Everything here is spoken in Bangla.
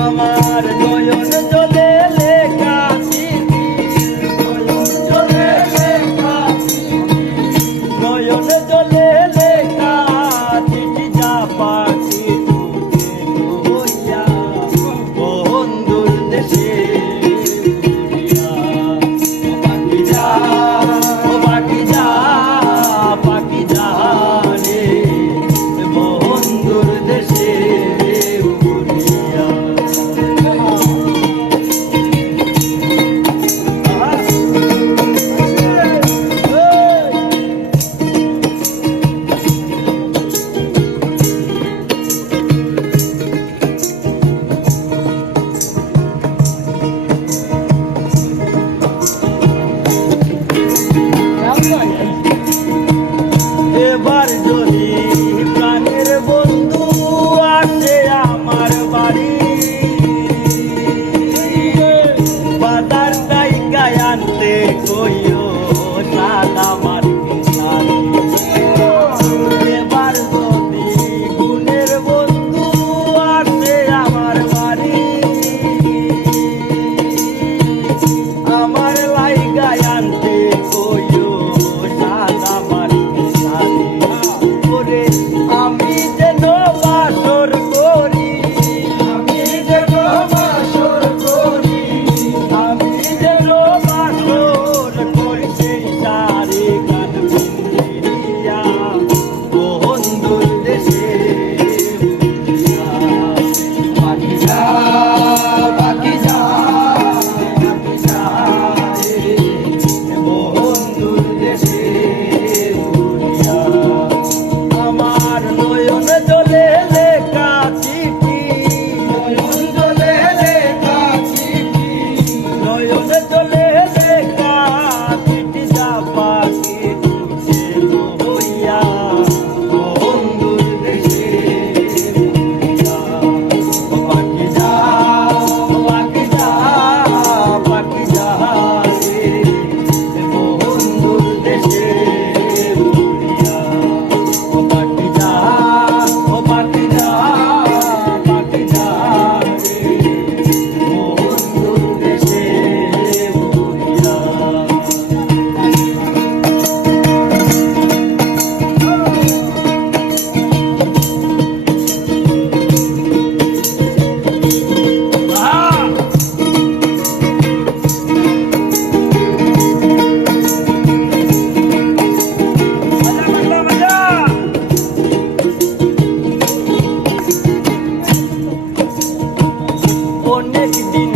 আমার নয়ন জলে লেখা চিঠি, নয়ন জলে লেখা চিঠি যা পাখি তুলে লইয়া বন্ধুর দেশে উড়িয়া। পাখি যা, ও পাখি যা, পাখি যা রে বন্ধুর দেশে উড়িয়া। এবার যদি প্রাণের বন্ধু আসে আমার বাড়ি, বাজার টাইকায় আনতে কইও সাদা মার্কে শাড়ি। এবার যদি গুণের বন্ধু আসে আমার বাড়ি, আমার লাইগায় আনতে কইও সাদা মার্কে শাড়ি। ওরে আমি যেন বাসর করি, আমি যেন বাসর করি, আমি যেন বাসর করি সেই শাড়ি গান পিন্ধিয়া বন্ধুর দেশে উড়িয়া। পাখি যা, পাখি যা, পাখি যা রে বন্ধুর দেশে উড়িয়া। আমার নয়ন জলে লেখা চিঠি, নয়ন জলে লেখা চিঠি, নয়ন জলে লেখা চিঠি যা পাখি তুলে লইয়া বন্ধুর দেশে উড়িয়া। ও পাখি যা, ও পাখি যা, পাখি যা রে বন্ধুর দেশে উড়িয়া। ও পাখি যা, ও পাখি যা, পাখি যা রে বন্ধুর দেশে উড়িয়া। অনেক দিন